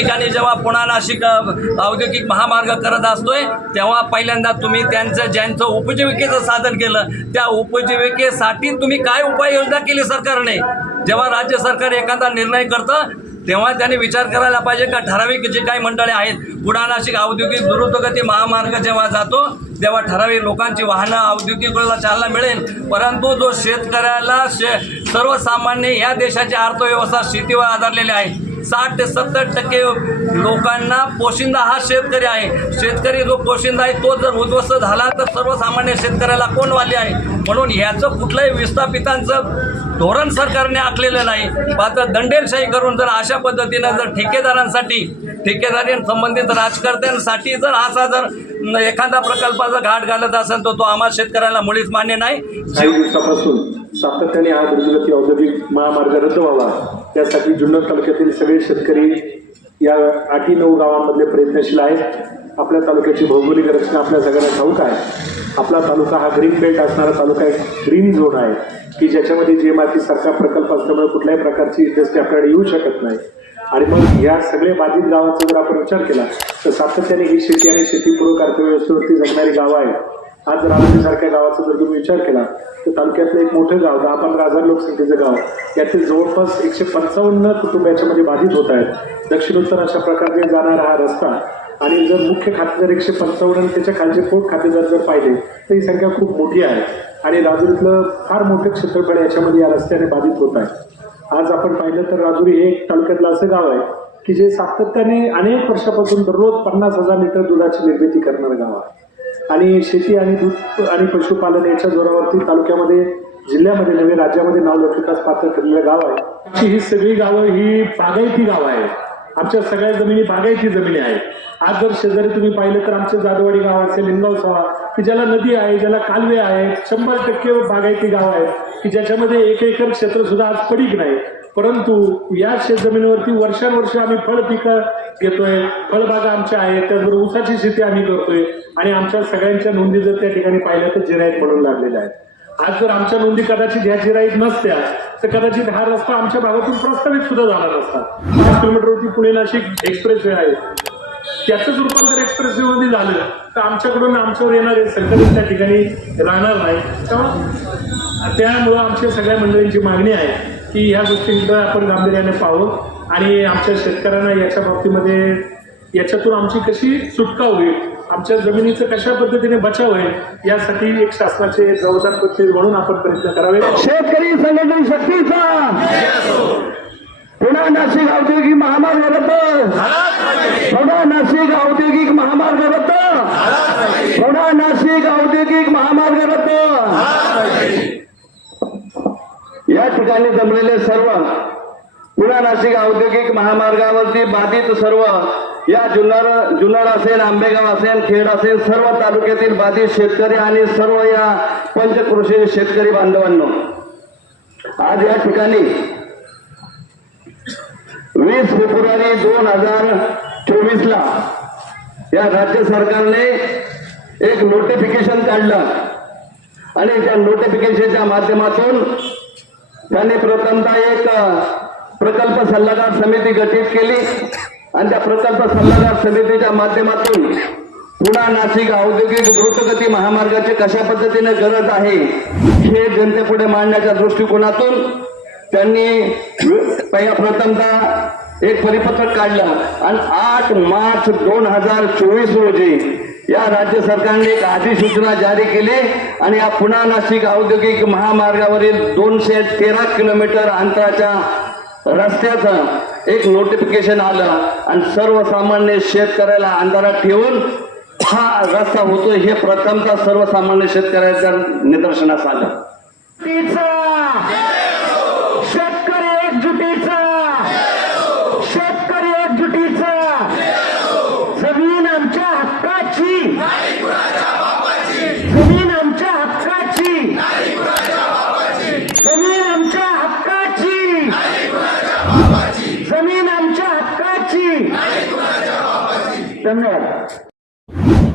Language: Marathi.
ठिकाणी जेव्हा पुणा नाशिक औद्योगिक महामार्ग करत असतोय तेव्हा पहिल्यांदा तुम्ही त्यांचं ज्यांचं उपजीविकेचं साधन केलं त्या उपजीविकेसाठी तुम्ही काय उपाययोजना केली सरकारने? जेव्हा राज्य सरकार एखादा निर्णय करतं तेव्हा त्यांनी विचार करायला पाहिजे का ठराविक जे काही मंडळे आहेत पुणा नाशिक औद्योगिक द्रुतगती महामार्ग जेव्हा जातो तेव्हा ठराविक लोकांची वाहनं औद्योगिकला चालना मिळेल. परंतु जो शेतकऱ्याला शे सर्वसामान्य या देशाची अर्थव्यवस्था शेतीवर आधारलेली आहे साठ ते सत्तर टक्के लोकांना पोशिंदा हा शेतकरी आहे. शेतकरी जो पोशिंदा आहे तो जर उद्ध्वस्त झाला तर सर्वसामान्य शेतकऱ्याला कोण वाली आहे? म्हणून ह्याचं कुठलंही विस्थापितांचं धोरण सरकारने आखलेलं नाही. मात्र दंडेलशाही करून जर अशा पद्धतीनं जर ठेकेदारांसाठी ठेकेदारी संबंधित राजकर्त्यांसाठी जर असा जर एखादा प्रकल्पाचा घाट घालत असेल तर तो आम्हा शेतकऱ्याला मुळीच मान्य नाही. दिवसापासून सातत्याने हा द्रुतगती औद्योगिक महामार्ग रद्द व्हावा. त्यासाठी जुन्नर तालुक्यातील सगळे शेतकरी या आठी नऊ गावांमधले प्रयत्नशील आहेत. आपल्या तालुक्याची भौगोलिक रचना आपल्या सगळ्यांना ठाऊक आहे. आपला तालुका हा ग्रीन बेल्ट असणारा तालुका एक ग्रीन झोन आहे. की ज्याच्यामध्ये जे माती सरकार प्रकल्प असल्यामुळे कुठल्याही प्रकारची इंडस्ट्री आपल्याकडे येऊ शकत नाही. आणि मग या सगळे बाधित गावांचा जर आपण विचार केला तर सातत्याने ही शेती आणि शेतीपूर्वक अर्थव्यवस्थेवरती जगणारी गावं आहेत. आज राजूर सारख्या गावाचा जर तुम्ही विचार केला तर तालुक्यातलं एक मोठं गाव दहा पंधरा हजार लोकसंख्येचं गाव यातील जवळपास एकशे पंचावन्न कुटुंब याच्यामध्ये बाधित होत आहेत. दक्षिणोत्तर अशा प्रकारे जाणारा हा रस्ता आणि जर मुख्य खाते जर एकशे पंचावन्न त्याच्या खालचे पोट खाते जर जर पाहिले तर ही संख्या खूप मोठी आहे. आणि राजुरीतलं फार मोठं क्षेत्रफळ याच्यामध्ये या रस्त्याने बाधित होत आहे. आज आपण पाहिलं तर राजुरी हे एक तालुक्यातलं असं गाव आहे की जे सातत्याने अनेक वर्षापासून दररोज पन्नास हजार लिटर दुधाची निर्मिती करणारं गाव आहे. आणि शेती आणि दूध आणि पशुपालन याच्या जोरावरती तालुक्यामध्ये जिल्ह्यामध्ये नव्हे राज्यामध्ये नावलौकिकास पात्र ठरलेलं गाव आहे. आमची ही सगळी गावं ही बागायती गावं आहेत. आमच्या सगळ्या जमिनी बागायती जमिनी आहेत. आज जर शेजारी तुम्ही पाहिलं तर आमचे जादवाडी गाव असेल लिंगाव की ज्याला नदी आहे ज्याला कालवे आहेत शंभर टक्के बागायती गाव आहेत की ज्याच्यामध्ये एक एकर क्षेत्र सुद्धा आज पडीक नाही. परंतु या शेतजमिनीवरती वर्षानुवर्ष आम्ही फळ पिकं घेतोय फळबागा आमच्या आहेत त्याचबरोबर ऊसाची शेती आम्ही करतोय आणि आमच्या सगळ्यांच्या नोंदी जर त्या ठिकाणी पाहिल्या तर जिराईत म्हणून लागलेल्या आहेत. आज जर आमच्या नोंदी कदाचित ह्या जिराईत नसत्या तर कदाचित हा रस्ता आमच्या भागातून प्रस्तावित सुद्धा झाला नसता. पाच किलोमीटरवरती पुणे नाशिक एक्सप्रेस वे आहे. त्याचंच रूपांतर एक्सप्रेस वे मध्ये झालं तर आमच्याकडून आमच्यावर येणारे संकट त्या ठिकाणी राहणार नाही. त्यामुळं आमच्या सगळ्या मंडळींची मागणी आहे. की ह्या गोष्टींकडं आपण गांभीर्याने पाहू आणि आमच्या शेतकऱ्यांना याच्या बाबतीमध्ये याच्यातून आमची कशी सुटका होईल आमच्या जमिनीचं कशा पद्धतीने बचाव होईल यासाठी एक शासनाचे जबाबदार पद्धती म्हणून आपण प्रयत्न करावे. शेतकरी संघटन शक्तीचा! पुन्हा नाशिक औद्योगिक महामार्ग रद्द पुन्हा नाशिक औद्योगिक महामार्ग रद्द पुन्हा नाशिक औद्योगिक महामार्ग रद्द या ठिकाणी जमलेले सर्व पुन्हा नाशिक औद्योगिक महामार्गावरती बाधित सर्व या जुन्नर जुन्नर असेल आंबेगाव असेल खेड असेल सर्व तालुक्यातील बाधित शेतकरी आणि सर्व या पंचकृषी शेतकरी बांधवांनो आज या ठिकाणी वीस फेब्रुवारी दोन हजार चोवीस ला या राज्य सरकारने एक नोटिफिकेशन काढलं. आणि त्या नोटिफिकेशनच्या माध्यमातून त्यांनी प्रथमतः एक प्रकल्प सल्लागार समिती गठीत केली. आणि त्या प्रकल्प सल्लागार समितीच्या माध्यमातून पुणा नाशिक औद्योगिक द्रुतगती महामार्गाची कशा पद्धतीने गरज आहे हे जनतेपुढे मांडण्याच्या दृष्टिकोनातून त्यांनी पहिल्या प्रथमतः एक परिपत्रक काढलं आणि आठ मार्च दोन हजार चोवीस रोजी या राज्य सरकारने एक अधिसूचना जारी केली आणि या पुणा नाशिक औद्योगिक महामार्गावरील दोनशे तेरा किलोमीटर अंतराच्या रस्त्याचं एक नोटिफिकेशन आलं आणि सर्वसामान्य शेतकऱ्याला अंधारात ठेवून हा रस्ता होतो हे प्रथमतः सर्वसामान्य शेतकऱ्याच्या निदर्शनास आलं. शेतकरी एकजुटीचा. जमीन आमच्या हक्काची. जमीन आमच्या हक्काची. जमीन आमच्या हक्काची. जमीन आमच्या हक्काची. धन्यवाद.